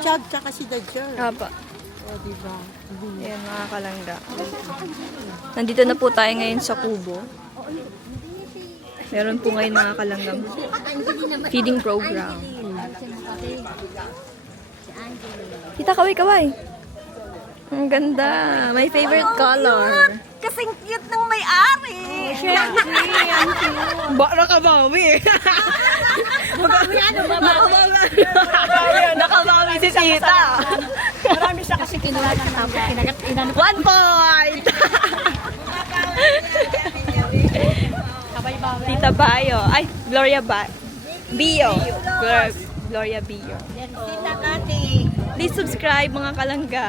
Chad, tsaka si Dodger. Haba. O, diba? Ayan mga kalangga. Nandito na po tayo ngayon sa Kubo. Meron po ngayon mga kalanggang feeding program. Tita, kaway-kaway. Ang ganda. My favorite color. Kasing cute ng may-ari. Ba, nakabawi. Nakabawi si Tita. Marami siya kasi kinuha ng tabo. Inano 1 point! Tita Bayo. Ay, Gloria Bio. Gloria Bio. Tita Kati. Please subscribe mga kalangga.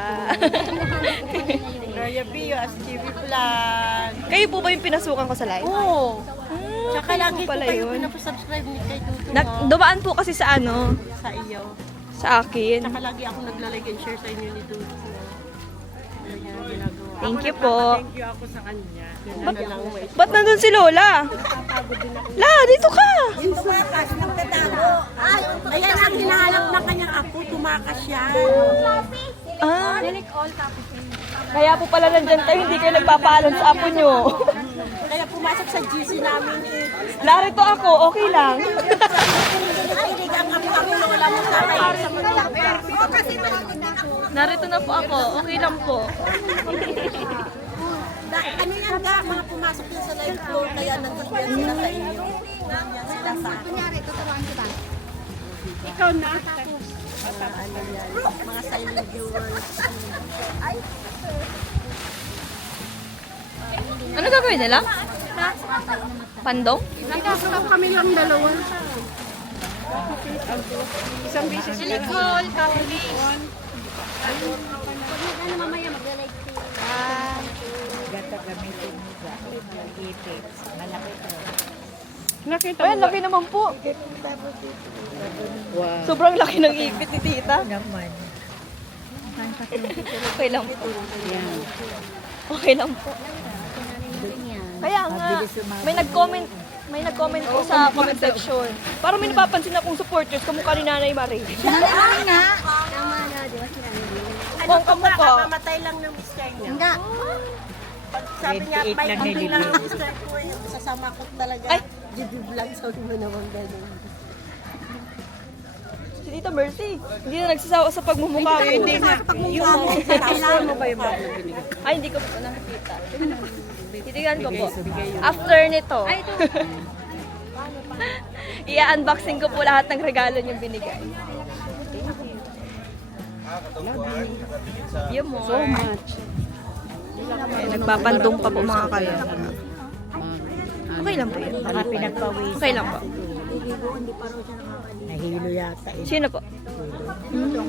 Gloria Bio, as TV Vlog. Kayo po ba yung pinasukan ko sa live? Oo. Tsaka Kaya lagi ko pala kayo yun. pinapasubscribe ni kay Tuto Dumaan po kasi sa ano, sa iyo. sa akin. Tsaka lagi ako naglalike and share sa inyo ni Tuto. Ayan, ginagawa. Thank you po. Thank you ako sa kanya. Ganun na lang wait. Ba't nandun si Lola? La, dito ka! Yung tumakas, nagtatago. Ay, ayan ang hinahanap na kanyang ako, tumakas siya. Ah, kaya po pala nandyan kayo, hindi kayo nagpapaalam sa apo nyo. Kaya pumasok sa GC namin eh. Narito ako, okay lang. Nakinig ang ako lola mo sa kayo sa Manila. Narito na po ako, okay lang po. Ano yan ga, mga pumasok yan sa live floor, kaya nandito yan sila sa inyo. Yan sila sa akin. Kunyari, tuturuan kita. Ikaw na. Ano yan, mga silent viewers. Ano gagawin nila? Pandong? Nagkasakap kami lang dalawa. Isang bisis na. Silicol, kapulis. Ano mamaya mag-like Gata gamitin mo sa ipit. Malaki to. Nakita Ay, laki naman po. Wow. Sobrang laki ng ipit ni tita. Naman. Okay lang po. Yan. Okay lang po. Kaya nga, may nag-comment po sa comment section. Parang may napapansin akong supporters kamukha ni Nanay Marie. Tama na, di ba sila? Kung kamukha. Mamatay lang ng mister niya. Hindi. Pag sabi niya, 28 may lang konti lang nilibig. ng mister ko eh. Sasama ko talaga. Ay! YouTube vlog, sabi mo naman gano'n. Si Tita Mercy, hindi na nagsasawa sa pagmumukha ko. Hindi na. Yung kailangan mo ba yung bago binigay? Ay, hindi ko po nakikita. Titigan ko po. After nito, i-unboxing ko po lahat ng regalo niyong binigay. Yun mo. So much. Nagpapandong pa po mga kayo. Okay lang po yun. Para pinagpawis. Okay lang po. Nahilo yata. Sino po? Tingnan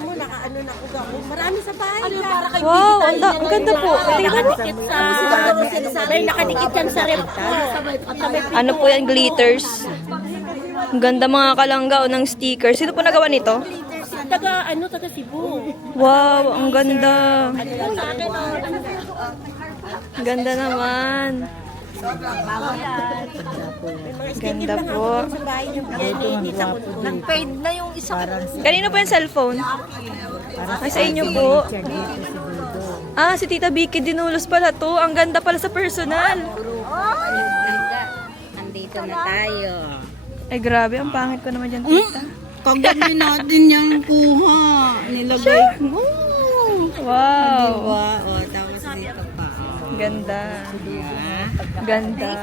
mo, nakaano na ako gawin. Marami sa bahay. Ano para kay Wow, ang ganda po. Tingnan mo. May nakadikit yan sa rep ko. Ano po yan, glitters. Ang ganda mga kalangga o ng stickers. Sino po nagawa nito? Taga Cebu. Wow, ang ganda. Ang ganda naman. Ganda po. Sa bahay yung pinay sa kuntun. Nag-paid na yung isa. Kanino po yung cellphone? Ay, sa inyo po. Ah, si Tita Vicky Dinulos pala to. Ang ganda pala sa personal. Andito na tayo. Ay, grabe. Ang pangit ko naman dyan, Tita. Kagabi natin yung kuha. Nilagay mo. Wow. Diba? O, tapos dito pa. Ganda. Yeah. Ganda.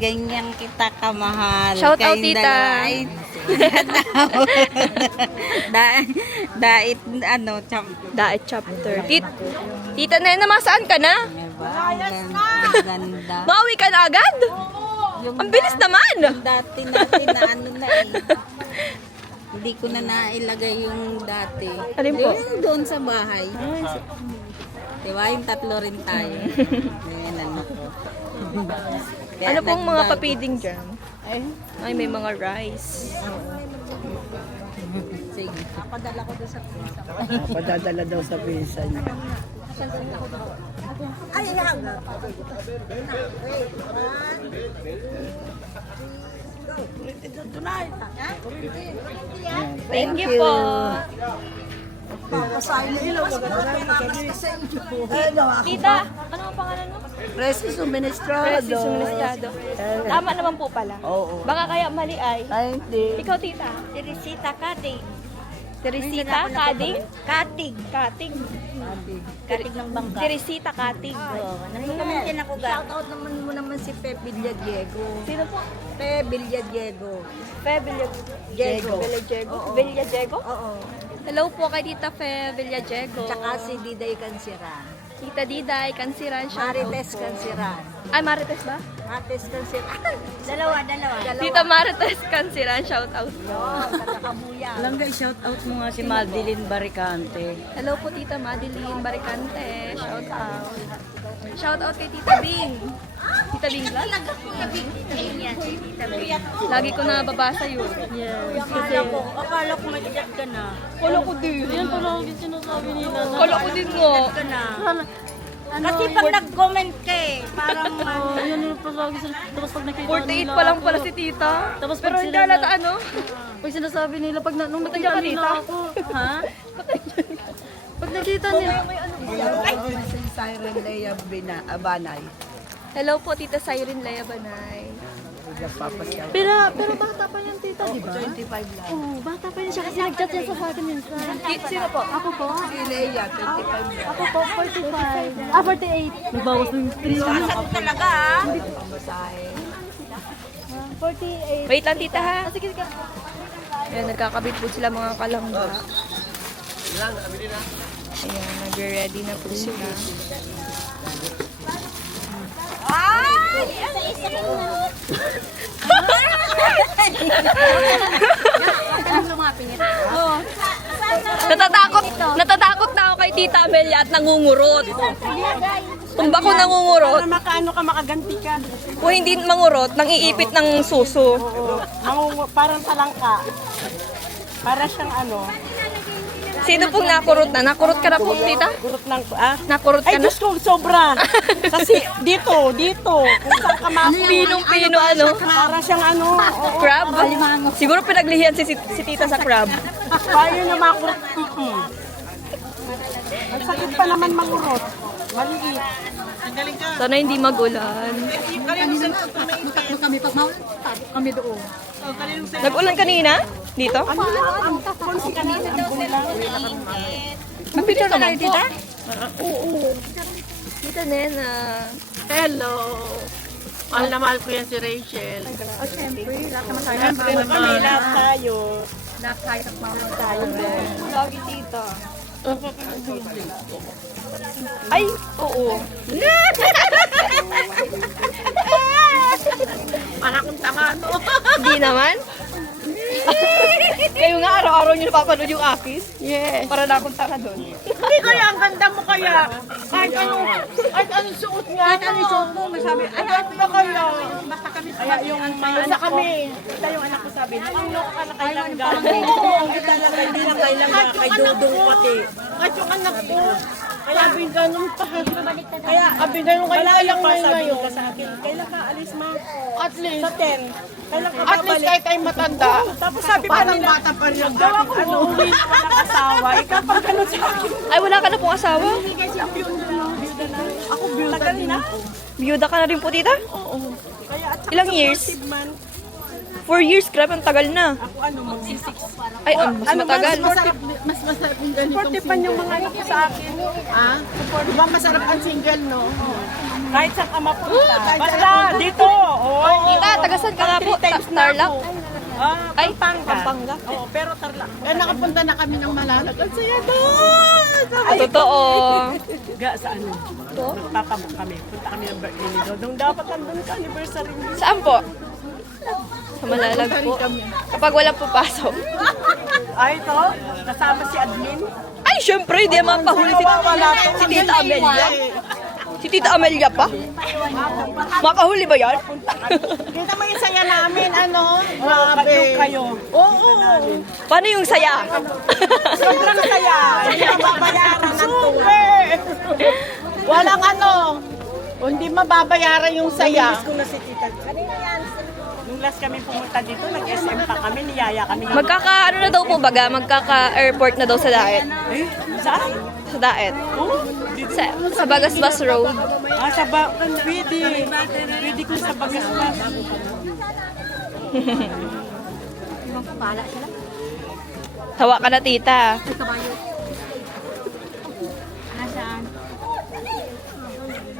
Ganyan kita kamahal. Shout out, Kayong tita. dalawa ay- Dait, ano, Daet chapter. Tita Nena, masaan ka na? diba? Ang ganda. Mauwi ka na agad? Ang bilis naman. Dati natin na ano na eh. Hindi ko na nailagay yung dati. Alin po? Yung doon sa bahay. Diba? Yung tatlo rin tayo. Ngayon ano ko. Kaya Ano pong mga nagbago. papiding dyan? Ay, may mga rice. Sige. Padadala daw sa pinsan niya. Ay, ayan. Thank you po. Tita, ano ang pangalan mo? Precis Suministrado. Presi Suministrado. Tama naman po pala. Oo. Baka kaya mali ay. Ay, hindi. Ikaw, tita? Teresita Katig. Teresita Kating? Katig. Kating. Katig ng bangka. Teresita Kating. Nakikamentin ako ga. Shoutout naman mo naman si Pep Villadiego. Sino po? Pep Villadiego. Fe Diego. Villadiego. Oo. Villadiego? Oo. Hello po kay Tita Fe Villadiego. Tsaka si Diday Cansiran. Tita Diday, Kansiran siya. Marites Cansiran. Ay, Marites ba? Marites Cansiran. Dalawa. Tita Marites Kansiran, shout out. Katakabuya. Alam nga, shout out mo nga si Madeline Baricante. Hello po Tita Madeline Baricante, shout out. Shout out kay Tita Bing. Tita Bing ba? Lagi ko na babasa yun. Akala ko mag-iyak ka na. Kala ko din. Yan pala ang sinasabi nila. Kala ko din nga. Ka na. Kasi pag nag-comment ka parang Yan yung palagi sila. Tapos pag nakita 48 pa lang pala si Tita. Tapos Pero pag hindi sila halata ano? Pag sinasabi nila, nung Matanda nakita ka, nila tita? ako. Ha? Pag nakita nila. Si Siren Leia Abanay. Hello po Tita Siren Lea Banay. Pero bata pa yan, tita, di ba? 25 lang. Oo, bata pa yan siya kasi nag-chat yan sa akin minsan. Sino po? Ako po? Si Leia, 25 lang. Ako po, 45. 48. Nagbawas ng 3. talaga Pamasahe. 48. Wait lang Tita ha. Sige, sige. Ayan, nagkakabit po sila mga kalangga. Ayan, nag-ready na po sila. Natatakot na ako kay Tita Amelia at nangungurot. Kung bako nangungurot, Makaano ka, makaganti ka. kung hindi mangurot, nang iipit ng suso. Parang talangka. Para siyang ano, Sino pong nakurot na? Nakurot ka na po, Tita? gurot ng, Nakurot ka Ay, na? Diyos ko, sobra. Kasi dito, kung saan ka mapili. Pinong-pino, ano? Para siyang ano, oo. Crab? Siguro pinaglihian si Tita sa crab. Paano na makurot? Ang sakit pa naman mangurot. Maliit. Sana hindi magulan. Kami doon. Nag-ulan kanina? Dito? Ano lang, ang konsi kanina, ang bulang. Nag-picture ka kayo, Tita? Tita Nena. Hello. Mahal na mahal ko yan si Rachel. Siyempre naman. Lahat tayo. Lagi, Tita. Ay, oo. Para kung tanga, no? Hindi naman. Kayo nga, araw-araw nyo napapanood yung Akis. Yes. Para na akong tanga doon. Hindi kaya, ang ganda mo kaya. Kahit anong suot nga. Kahit anong suot mo, masabi, ay, ano ba kaya? Kaya yung basta kami. Kita yung anak ko sabi, ang loka ka na kailang gano'n. Oo, ang kita na hindi lang kailang kay Dudong pati. Kahit yung anak ko. Kaya abing ganun pa. Kaya abing ganun kailang ngayon. Ka sa akin, kailan ka alis ma? At least. Sa 10. Kailan ka babalik? At least kahit ay matanda. Tapos sabi pa nila, bata pa rin. Daw ako uuwi na ka ng asawa. Ikaw pag ganun sa akin. Ay, wala ka na pong asawa? Ako beauty na. Biyuda ka na rin po, Tita? Oo. Kaya at saka Ilang sa years? 40 man, 4 years, grabe, ang tagal na. ako ano, mag-6. Ay, mas matagal. Mas masarap yung ganitong 40 pa yung mga anak ko sa akin. Ah? Diba masarap ang single, no? Kahit saan ka mapunta. Basta, dito. Oh. Tita, tagasan ka nga po. Tarlac? Ay, Pampanga. Pampanga. Oo, pero Tarlac. Eh, nakapunta na kami ng Malalag. Ang saya doon! Totoo. Ga, sa ano? Papabok kami. Punta kami ng birthday ni Dodong. Dapat nandun ka, anniversary niya. Saan po? Sa Malalag po. Kapag walang pupasok. Ay, ito. Kasama si admin. Ay, syempre, hindi naman pahuli si Tita Amelia. Si Tita Amelia pa? Makahuli ba yan? Kita mo yung saya namin, ano? Grabe. Kayo. Oo. Paano yung saya? Sobrang saya. Hindi ka mabayaran ng Super. Walang ano. O, hindi mababayaran yung saya. Nung last kami pumunta dito, nag-SM pa kami, niyaya kami. Ano na daw po baga? Magkaka-airport na daw sa Daet. Saan? Sa Daet. Sa Bagasbas Road. Pwede. Pwede ko sa Bagasbas. Hawa ka na, tita.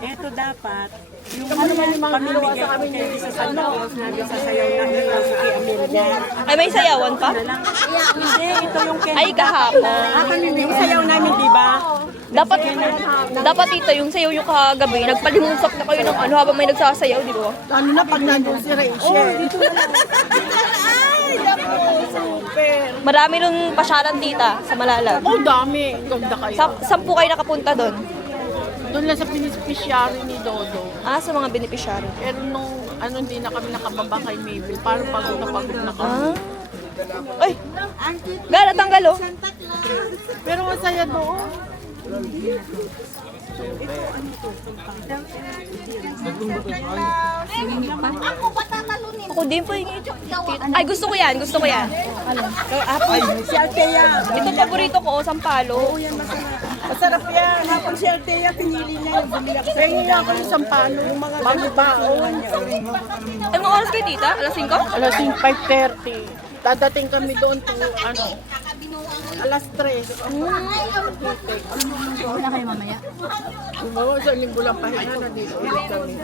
Ito dapat, yung pamimigay ko kayo sa Santos, sasayaw na ito si Amelia. Ay, may sayawan pa? Hindi, ito yung Ay, kahapon. Yung sayaw namin, di ba? Dapat ito, yung sayaw yung kagabi, nagpalimusok na kayo ng ano habang may nagsasayaw, di ba? Ano na pag nandun si Rachel? Marami nun pasyalan, tita, sa Malalag. Oh, dami. Ganda kayo. 10 kayo nakapunta doon. Doon lang sa beneficiary ni Dodo. Sa mga beneficiary. Pero nung hindi na kami nakababa kay Mabel, parang pagod na kami. Ay! Gala, tanggal, oh. Pero masaya doon. Ako din po yung Ay, gusto ko yan. Si Althea. Ito paborito ko, sampalo. Masarap yan. Hapon si Althea, pinili niya yung bumili ako. Kaya nga ako yung sampalo, yung mga bago-baon. Anong oras kayo, tita? Alas 5? Alas 5:30. Dadating kami doon to, alas 3. Wala kayo mamaya. Oo, sa linggo lang pahinga na dito ulit kami.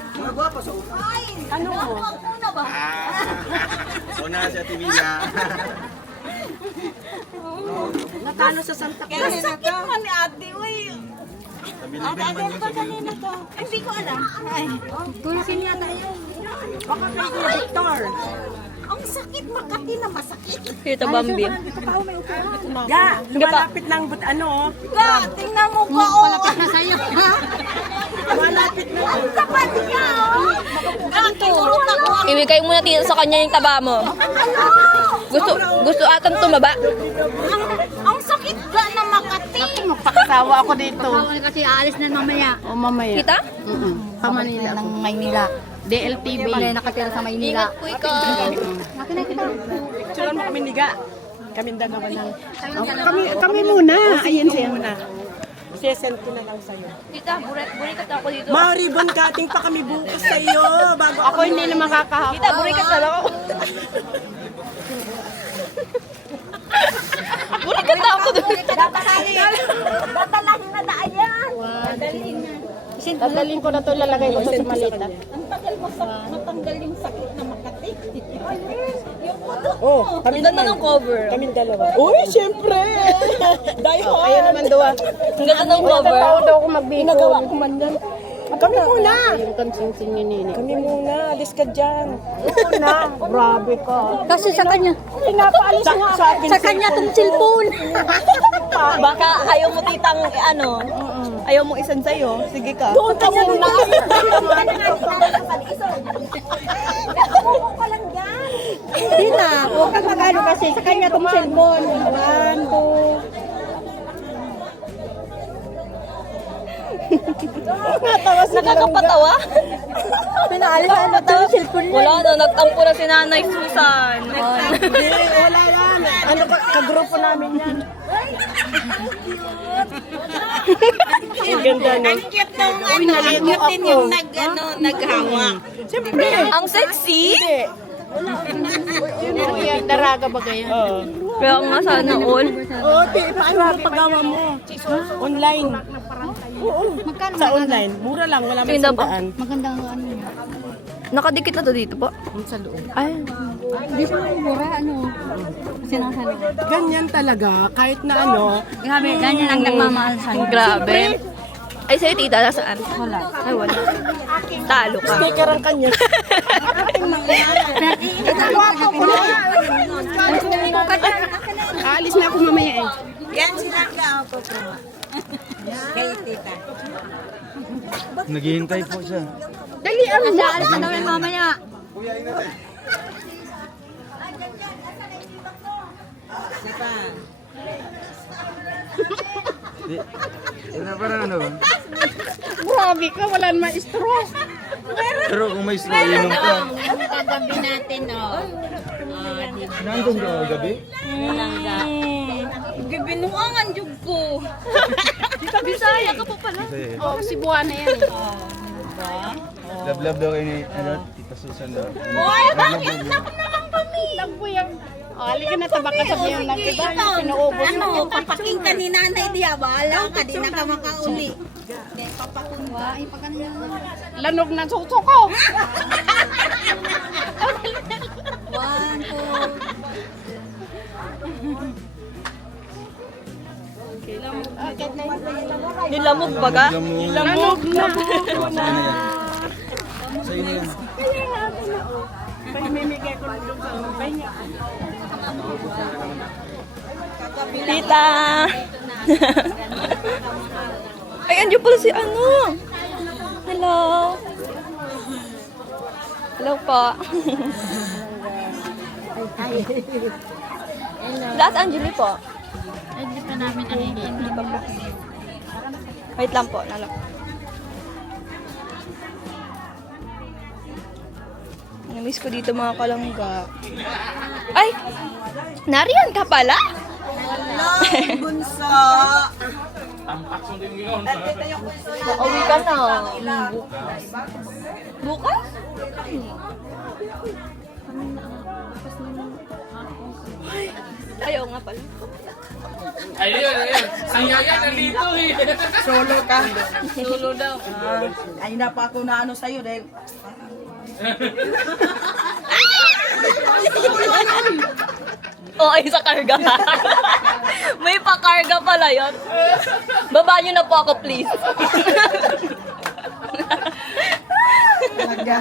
Una sa TV niya. Natalo sa Santa Cruz. Sakit man ni ate, uy. Hindi ko alam. Ay, tulsin yata yun. Baka kay Kuya Victor. Ang sakit, Makati na masakit. Tita Bambi. Ya, lumalapit ng ano, Ga, tingnan mo ba, oh. Malapit na sa'yo, ha? lumalapit na. Ang kapal niya, oh. Ga, kinurot ako. Ibigay mo na, tita, sa kanya yung taba mo. Gusto atang tumaba. Ang sakit ga na Makati. Magpakasawa ako dito. Kasi aalis na mamaya. O mamaya. Kita? Pa Manila. Ng Maynila. DLTV. Wala nakatira sa Maynila. Ingat po ikaw. Picturean mo kami niga. Kami dalawa lang. Kami muna. Ayan siya. Muna. Sesend ko na lang sa'yo. Tita, burikat ako dito. Ma-ribbon cutting pa kami bukas sa'yo. Bago Ako hindi na makakahap. Tita, burikat na lang ako. Burikat na ako doon. Dadalahin na daan yan. Dadalhin ko na to, lalagay ko sa malita. Matanggal yung sakit na Makati. Oh, kami Ang ganda ng cover. Kami dalawa. Uy, siyempre! Die hard! Ayun naman doon. Ang ganda ng cover. Tao daw ako magbihon. Nagawa ko man yan. Kami muna! Yung kansingsing ni Nini. Kami muna, alis ka dyan. Muna, Grabe ka. Kasi sa kanya. pinapaalis nga sa akin. Sa kanya tong cellphone. Baka ayaw mo, titang, ayaw mo isan sa'yo. Sige ka. Doon ka muna! Hindi na. Huwag kang magano kasi sa kanya tong cellphone. 1, 2. Nakakapatawa? Pinaalis na na tayo cellphone. Wala na, nagtampo na si Nanay Susan. Hindi, wala yan. Ano ka, kagrupo namin yan. Ang ganda no? Ang cute din yung naghawak. Siyempre. Ang sexy. Pero yan, daraga ba kaya? Oo. Kaya nga sana all. Oo, paano mo pagawa mo? Online. Oo. Sa online. Mura lang, wala may Tinda ba? sandaan. Magandang ano yun. Nakadikit na to dito po. Sa loob. Ay. Hindi siya mura, ano. Kasi nasa loob. Ganyan talaga, kahit na ano. Grabe, ganyan ang nagmamahal sa Grabe. Ay, sa'yo, tita, nasaan? Wala. Ay, wala. Talo ka. Sticker ang kanya. Aalis na ako mamaya eh. Yan sila ka ako po. Kay tita. Naghihintay po siya. Dali ang Alis na daw yung mamaya. Parang ano ba? Grabe ka, wala naman straw. Pero kung may slow, inom ka. Kagabi natin, oh. Nandun ka gabi? Gibinuangan jud ko. Bisaya ka po pala. Kasi, Oh, si Buwana yan. love daw kayo ni, Tita Susan daw. Hoy, bakit? Naku naman kami. Nagpuyang. Oh, halika na tabak ka sabihin ng kita. Pinuubos mo. Ano, papaking ka ni nanay diya. Bahala ka, di na ka makauli. Papakungwa, Lanog na suso ko. One, two. Nilamog baga? Lamog na. Sa'yo na yan. Sa'yo na yan. Tita! Ay, andyan pala si ano. Hello. Hello po. Last Anjali po. Hindi pa namin nakikita. Hindi pa po. Wait lang po, nalak. Namiss ko dito mga kalangga. Ay! Nariyan ka pala? Bunso. Pauwi ka na. Bukas? Ayaw nga pala. Ayun. Ang yaya nandito eh. Solo ka. Tulo daw. Ay na pa ako na ano sa'yo dahil Oo, ay sa karga. May pakarga pala yun. Baba nyo na po ako, please. talaga.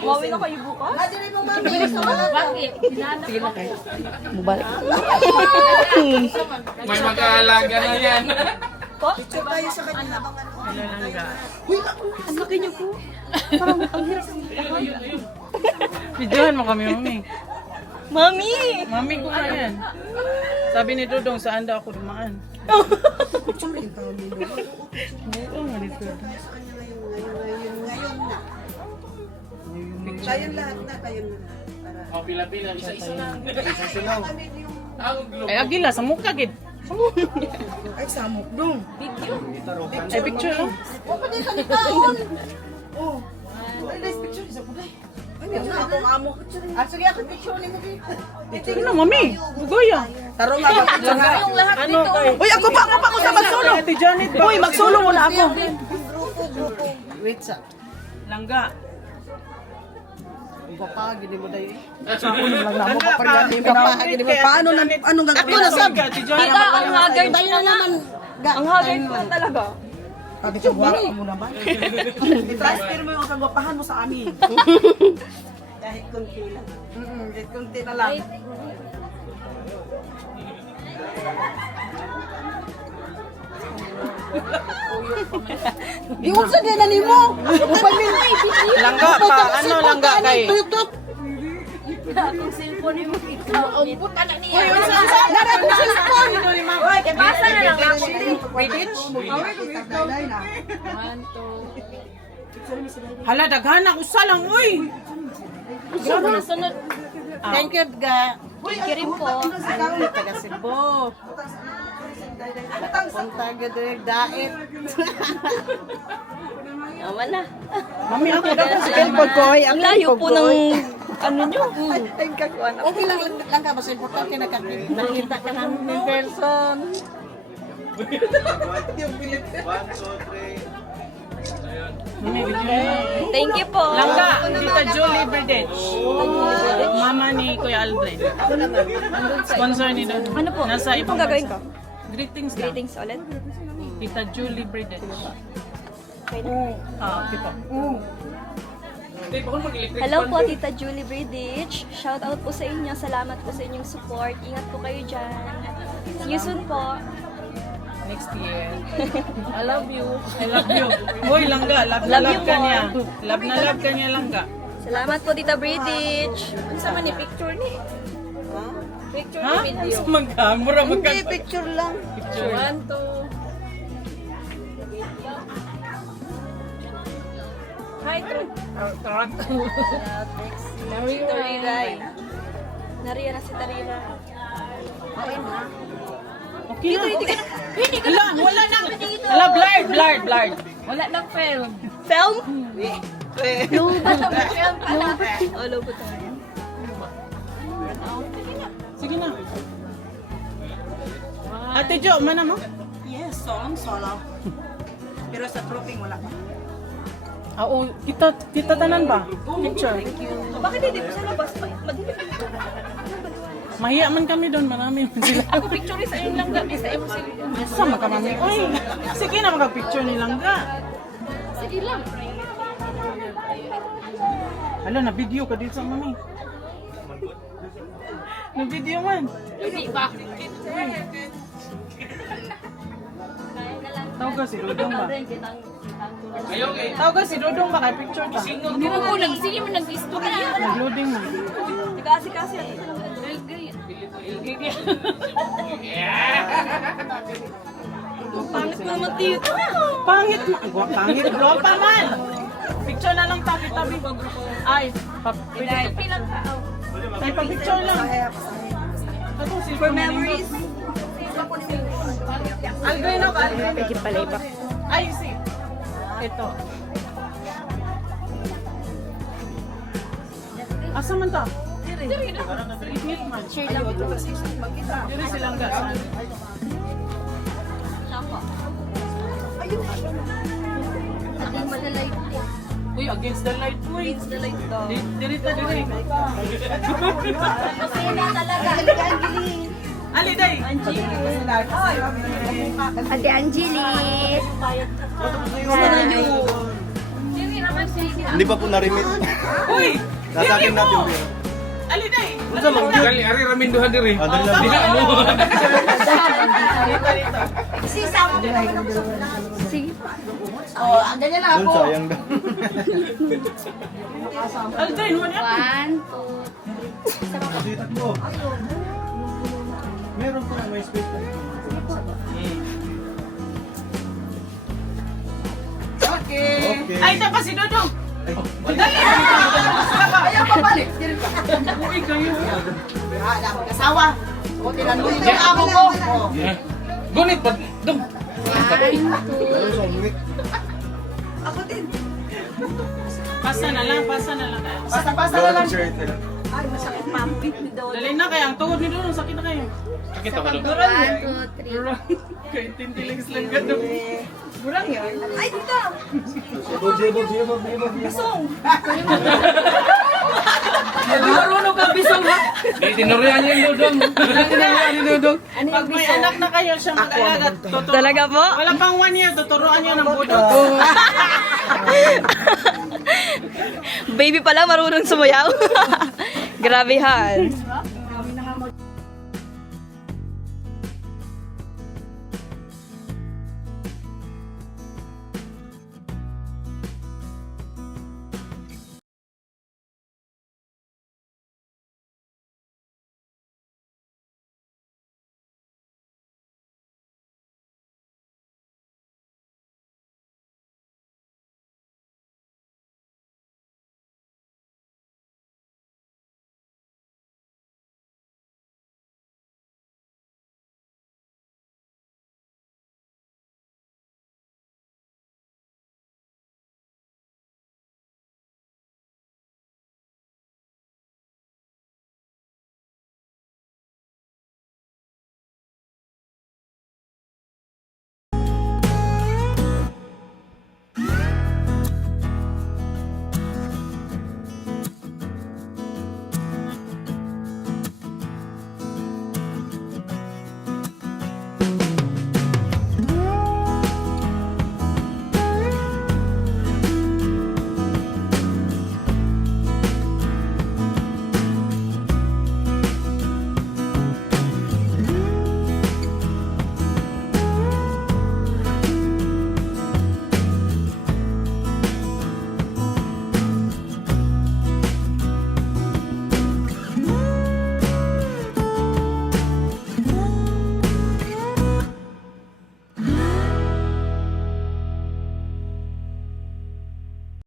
Mawin na kayo bukas? Bakit? Mubalik. May mag-aalaga na yan. Po? Ang laki niyo po. Parang ang hirap. Videohan mo kami, mami. Mami! Mami ko na yan. Sabi ni Dudong, saan daw ako dumaan? Tayong lahat na, tayong na. O, pila-pila. Isa-isa lang. Ang globe. Ay, agila, sa mukha, gid. Ay, samok dong. Ay, picture lang. Ay, nice picture. Isa ko dahil. Ay, yun na akong amo. Ah, sige, ako picture ni mo dito. Ano, mami? Bugoy ah. Taro nga ba picture nga? Ano kay? Uy, ako pa ako sa magsolo. Ate Janet ba? Uy, magsolo muna ako. Wait sa. Langga. Papagin mo dahil. Lang Lang mo papagin mo. Paano na, anong gagawin? Ako na sabi. Tita, ang haggard na naman. Ang haggard mo talaga. Sabi ko, wala mo naman. I-transfer mo yung kagwapahan mo sa amin. Kahit kunti lang. Kahit kunti na lang. Iwan sa din ni mo. Langga pa, ano langga kay? Basa na lang ako. Hala, daghan ako sa lang, uy. Thank you, ga. Thank you rin po. Taga Cebu. Punta gid daet. Awan na. Mami, ako dapat si Ang layo po ng ano nyo. Okay lang ka, basta importante nakakita ka namin in person. Thank you po. Langga, Tita Julie Berdech. Mama ni Kuya Aldrin. Sponsor ni Don. Ano po? Nasa Ano ibang pong gagawin ko? bansa. Greetings lang. Greetings ulit. Tita Julie Berdech. Okay po. Hello po, Tita Julie Bridich. Shout out po sa inyo. Salamat po sa inyong support. Ingat po kayo dyan. See you soon po. Next year. I love you. I love you. Hoy, Langga, love na Love love you ka more. niya. Love na love ka niya, Langga. Salamat po, Tita Bridich. Ano sama ni picture ni? Picture Ha? Sa magkamura, picture lang. Picture. 1, 2. Hi, Tariray. Nariya na si Tariray. Okay na. Wala, wala na. Wala, blurred. Wala nang film. Film? Lubot. Oh, lubot tayo. Sige na. Ate Jo, mana mo? Yes, solo. Pero sa grouping wala pa. Oo, kita tanan ba? Picture. Bakit hindi mo sa labas? Madilim. Mahiya man kami doon, marami man sila. Ako picture sa inyo lang gabi sa iyo sila. Sama ka mami. Uy, sige na magka-picture nilang ga. Sige lang. Hala, na-video ka dito sa mami. Na-video man. Hindi ba? Tawag ka si Dodong ba? Ayaw kay. Tawag ka si Dodong ba kay picture ta? Hindi mo po sige mo nag-istorya. Nag-loading na. Kasi. Pangit ko naman dito. Pangit ma. Agwa, pangit. Glopa man. Picture na lang tabi-tabi. Ay, Pilang ka. ay pag-picture lang. For memories. Aldrino ka, Aldrino. Ay, si. Ito. Asa man ta? Diri man. Share lang. Diri silang gasan. Ang malalay. Uy, against the light mo eh. It's the light daw. Diri ta, diri. Sina talaga. Ali, day. Ate Angeli. Diri naman siya. Hindi pa po na-remit. Uy! Tatagin natin po. Ali, day. Gali, ari raminduhan diri. Dali lang. Diha mo. Doon sayang daw. Aldrin, mo na. 1, 2. Dito po. Meron po may space pa. Okay. Ay, ito pa si Dodong. Dali. Ayaw babalik. Uy, kayo. Kasawa. O tinanong yung amo ko. Gunit pa. Dum. Ako din. Pasa na lang. Basta-basta na lang. Shirt. Ay, masakit pampit ni Dodo. Dali na kaya. Ang tuhod ni Dodong, sakit na kayo. Sakit ako dum. 1, 2, 3. Kaintindi lang sila gado. Burang yun. Ay, dito. Bisong. Marunong ka bisong ha. Di tinurian niya yung dudong. Tinurian ni dudong. Pag may anak na kayo siya mag-alaga. Talaga po? Wala pang 1 year, tuturuan niyo ng budok. Baby pa lang marunong sumayaw. Grabe han.